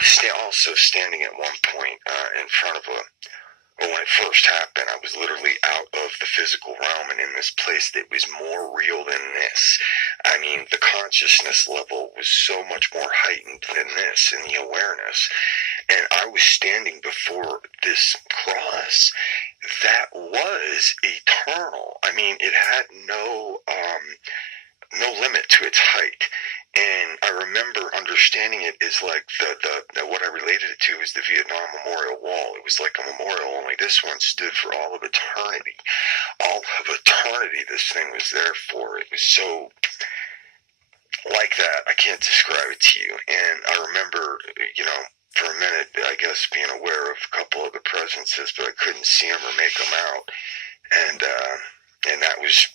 was also standing at one point in front of well, when it first happened, I was literally out of the physical realm and in this place that was more real than this. I mean, the consciousness level was so much more heightened than this in the awareness. And I was standing before this cross that was eternal. I mean, it had no limit to its height. And I remember understanding it as like the what I related it to is the Vietnam Memorial Wall. It was like a memorial, only this one stood for all of eternity. All of eternity this thing was there for. It was so like that, I can't describe it to you. And I remember, for a minute, I guess, being aware of a couple of the presences, but I couldn't see them or make them out. And that was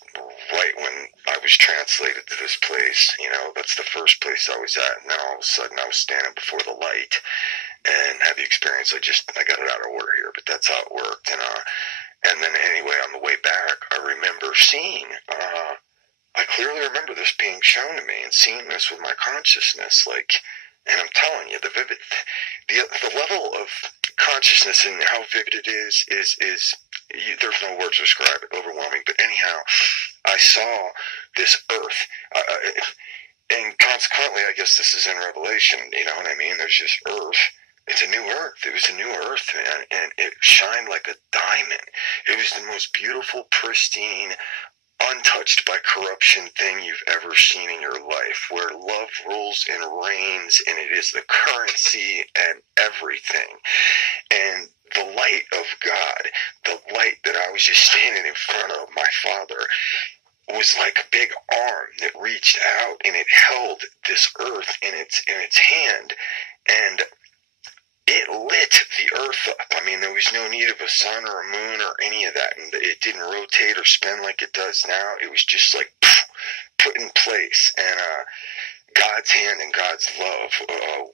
right when I was translated to this place. That's the first place I was at. And then all of a sudden I was standing before the light and had the experience. I got it out of order here, but that's how it worked. And then anyway, on the way back, I remember seeing, I clearly remember this being shown to me and seeing this with my consciousness, and I'm telling you, the level of consciousness and how vivid it is there's no words to describe it, overwhelming. But anyhow, I saw this earth, and consequently, I guess this is in Revelation, you know what I mean? There's this earth. It's a new earth. It was a new earth, man, and it shined like a diamond. It was the most beautiful, pristine, untouched by corruption thing you've ever seen in your life, where love rules and reigns, and it is the currency and everything. And the light of God, the light that I was just standing in front of, my Father, was like a big arm that reached out and it held this earth in its hand, and it lit the earth up. I mean, there was no need of a sun or a moon or any of that, and it didn't rotate or spin like it does now. It was just like put in place, and God's hand and God's love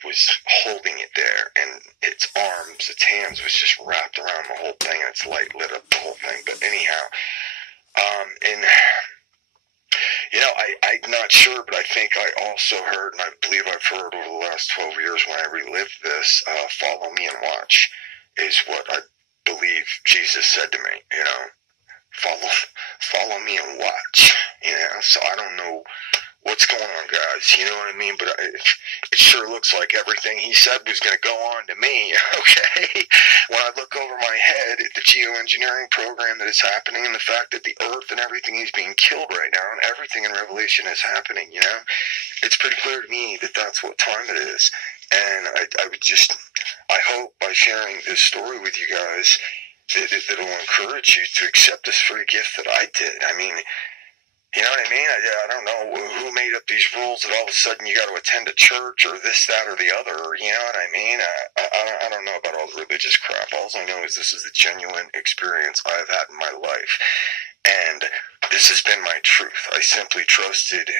was holding it there, and its arms, its hands was just wrapped around the whole thing, and its light lit up the whole thing. But anyhow, and I'm not sure, but I think I also heard, and I believe I've heard over the last 12 years when I relived this, follow me and watch is what I believe Jesus said to me, follow me and watch, so I don't know what's going on, guys, you know what I mean, but it sure looks like everything he said was going to go on to me, okay? When I look over my head at the geoengineering program that is happening, and the fact that the earth and everything is being killed right now, and everything in Revelation is happening, it's pretty clear to me that that's what time it is. And I hope by sharing this story with you guys that it'll encourage you to accept this free gift that I did. I mean, you know what I mean? I don't know who made up these rules that all of a sudden you got to attend a church or this, that, or the other. You know what I mean? I don't know about all the religious crap. All I know is this is the genuine experience I've had in my life. And this has been my truth. I simply trusted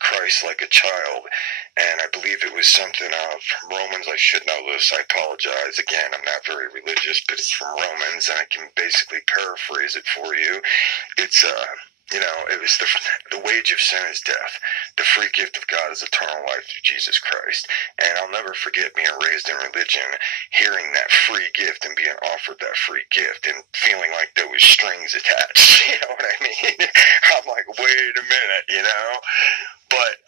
Christ like a child. And I believe it was something from Romans. I should know this. I apologize. Again, I'm not very religious, but it's from Romans, and I can basically paraphrase it for you. It's it was the wage of sin is death. The free gift of God is eternal life through Jesus Christ. And I'll never forget being raised in religion, hearing that free gift and being offered that free gift and feeling like there was strings attached. You know what I mean? I'm like, wait a minute, But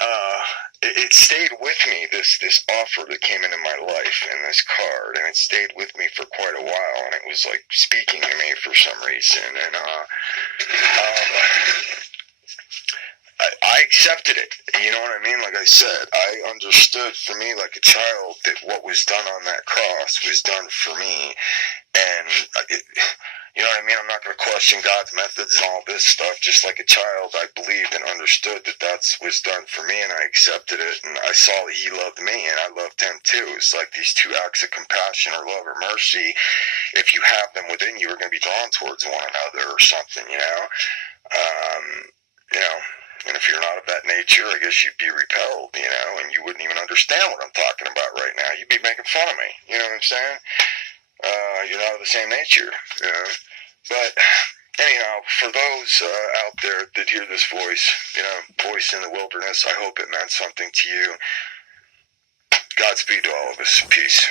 it stayed with me, this offer that came into my life and this card, and it stayed with me for quite a while, and it was like speaking to me for some reason, and I accepted it, you know what I mean? Like I said, I understood for me like a child that what was done on that cross was done for me, and you know what I mean? I'm not going to question God's methods and all this stuff. Just like a child, I believed and understood that that's was done for me, and I accepted it, and I saw that he loved me, and I loved him too. It's like these two acts of compassion or love or mercy, if you have them within you, are going to be drawn towards one another or something, And if you're not of that nature, I guess you'd be repelled, and you wouldn't even understand what I'm talking about right now. You'd be making fun of me, you know what I'm saying? You're not of the same nature, But anyhow, for those out there that hear this voice, voice in the wilderness, I hope it meant something to you. Godspeed to all of us. Peace.